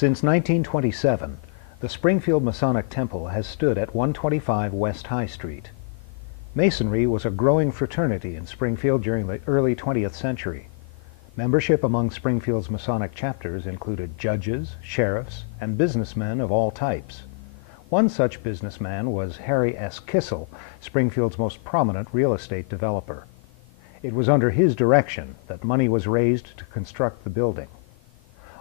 Since 1927, the Springfield Masonic Temple has stood at 125 West High Street. Masonry was a growing fraternity in Springfield during the early 20th century. Membership among Springfield's Masonic chapters included judges, sheriffs, and businessmen of all types. One such businessman was Harry S. Kissel, Springfield's most prominent real estate developer. It was under his direction that money was raised to construct the building.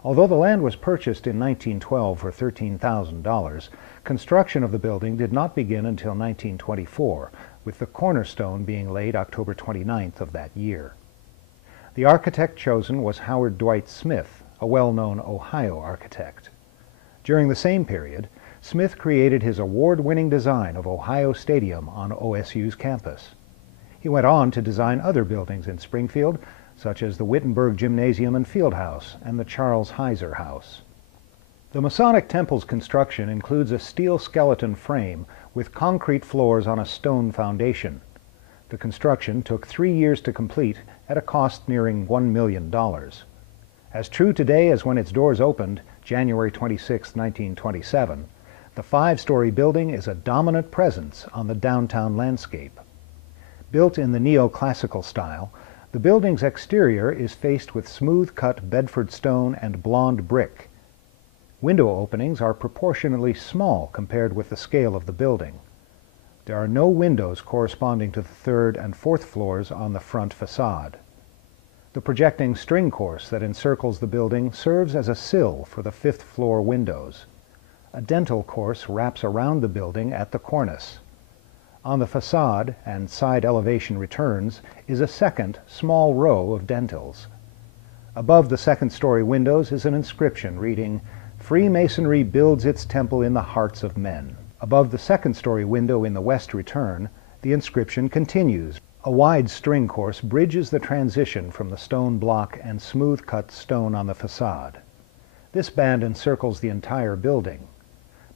Although the land was purchased in 1912 for $13,000, construction of the building did not begin until 1924, with the cornerstone being laid October 29th of that year. The architect chosen was Howard Dwight Smith, a well-known Ohio architect. During the same period, Smith created his award-winning design of Ohio Stadium on OSU's campus. He went on to design other buildings in Springfield, such as the Wittenberg Gymnasium and Fieldhouse and the Charles Heiser House. The Masonic Temple's construction includes a steel skeleton frame with concrete floors on a stone foundation. The construction took 3 years to complete at a cost nearing $1 million. As true today as when its doors opened, January 26, 1927, the 5-story building is a dominant presence on the downtown landscape. Built in the neoclassical style, the building's exterior is faced with smooth-cut Bedford stone and blond brick. Window openings are proportionally small compared with the scale of the building. There are no windows corresponding to the 3rd and 4th floors on the front facade. The projecting string course that encircles the building serves as a sill for the 5th floor windows. A dentil course wraps around the building at the cornice. On the facade and side elevation returns is a second, small row of dentils. Above the 2nd-story windows is an inscription reading, "Freemasonry builds its temple in the hearts of men." Above the 2nd-story window in the west return, the inscription continues. A wide string course bridges the transition from the stone block and smooth-cut stone on the facade. This band encircles the entire building.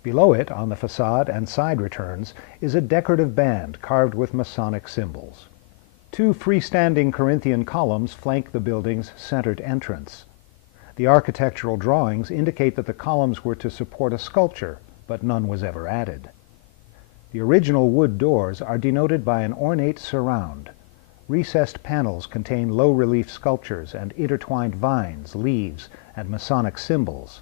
Below it, on the facade and side returns, is a decorative band carved with Masonic symbols. 2 freestanding Corinthian columns flank the building's centered entrance. The architectural drawings indicate that the columns were to support a sculpture, but none was ever added. The original wood doors are denoted by an ornate surround. Recessed panels contain low-relief sculptures and intertwined vines, leaves, and Masonic symbols.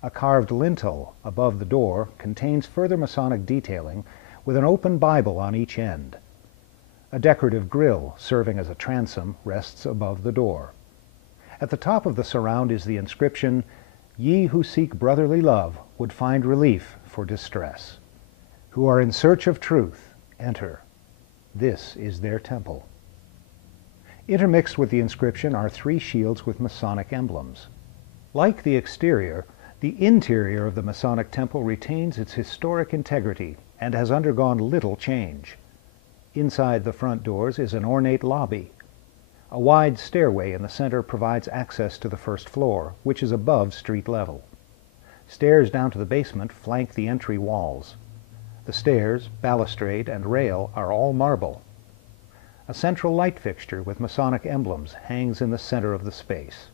A carved lintel above the door contains further Masonic detailing with an open Bible on each end. A decorative grille serving as a transom rests above the door. At the top of the surround is the inscription, "Ye who seek brotherly love would find relief for distress. Who are in search of truth, enter. This is their temple." Intermixed with the inscription are 3 shields with Masonic emblems. Like the exterior, the interior of the Masonic Temple retains its historic integrity and has undergone little change. Inside the front doors is an ornate lobby. A wide stairway in the center provides access to the 1st floor, which is above street level. Stairs down to the basement flank the entry walls. The stairs, balustrade, and rail are all marble. A central light fixture with Masonic emblems hangs in the center of the space.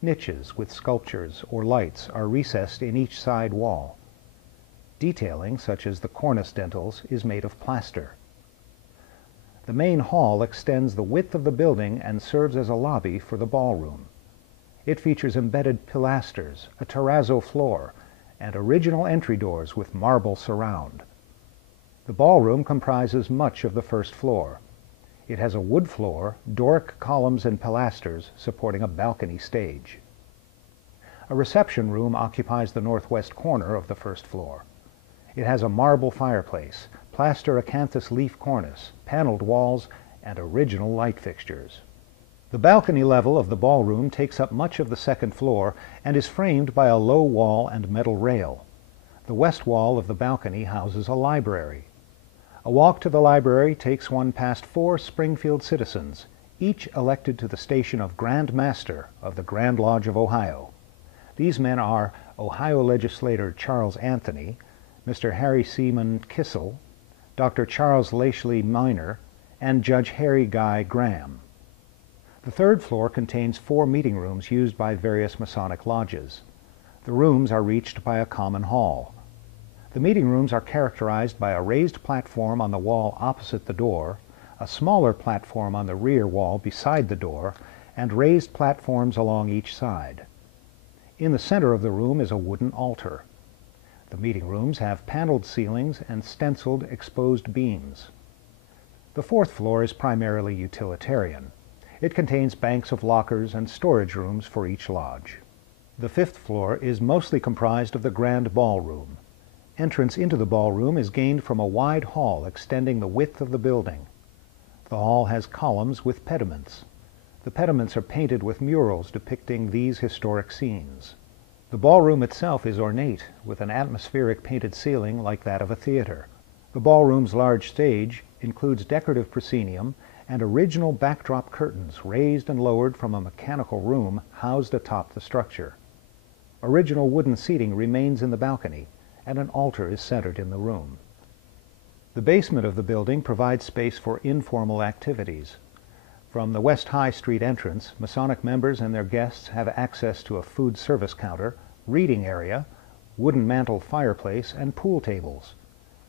Niches with sculptures or lights are recessed in each side wall. Detailing, such as the cornice dentils, is made of plaster. The main hall extends the width of the building and serves as a lobby for the ballroom. It features embedded pilasters, a terrazzo floor, and original entry doors with marble surround. The ballroom comprises much of the 1st floor. It has a wood floor, Doric columns and pilasters supporting a balcony stage. A reception room occupies the northwest corner of the 1st floor. It has a marble fireplace, plaster acanthus leaf cornice, paneled walls, and original light fixtures. The balcony level of the ballroom takes up much of the 2nd floor and is framed by a low wall and metal rail. The west wall of the balcony houses a library. A walk to the library takes one past 4 Springfield citizens, each elected to the station of Grand Master of the Grand Lodge of Ohio. These men are Ohio legislator Charles Anthony, Mr. Harry Seaman Kissel, Dr. Charles Lashley Minor, and Judge Harry Guy Graham. The 3rd floor contains 4 meeting rooms used by various Masonic lodges. The rooms are reached by a common hall. The meeting rooms are characterized by a raised platform on the wall opposite the door, a smaller platform on the rear wall beside the door, and raised platforms along each side. In the center of the room is a wooden altar. The meeting rooms have paneled ceilings and stenciled exposed beams. The fourth floor is primarily utilitarian. It contains banks of lockers and storage rooms for each lodge. The fifth floor is mostly comprised of the grand ballroom. Entrance into the ballroom is gained from a wide hall extending the width of the building. The hall has columns with pediments. The pediments are painted with murals depicting these historic scenes. The ballroom itself is ornate, with an atmospheric painted ceiling like that of a theater. The ballroom's large stage includes decorative proscenium and original backdrop curtains raised and lowered from a mechanical room housed atop the structure. Original wooden seating remains in the balcony, and an altar is centered in the room. The basement of the building provides space for informal activities. From the West High Street entrance, Masonic members and their guests have access to a food service counter, reading area, wooden mantel fireplace, and pool tables.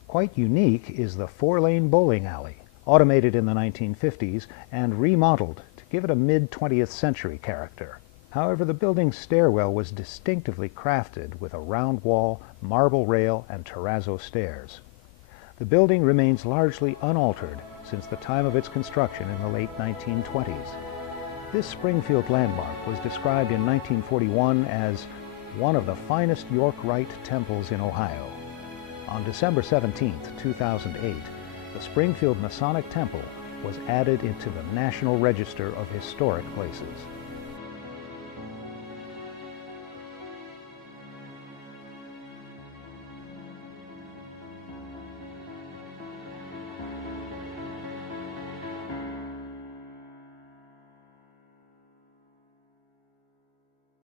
Quite unique is the 4-lane bowling alley, automated in the 1950s and remodeled to give it a mid-20th century character. However, the building's stairwell was distinctively crafted with a round wall, marble rail, and terrazzo stairs. The building remains largely unaltered since the time of its construction in the late 1920s. This Springfield landmark was described in 1941 as one of the finest York Rite temples in Ohio. On December 17, 2008, the Springfield Masonic Temple was added into the National Register of Historic Places.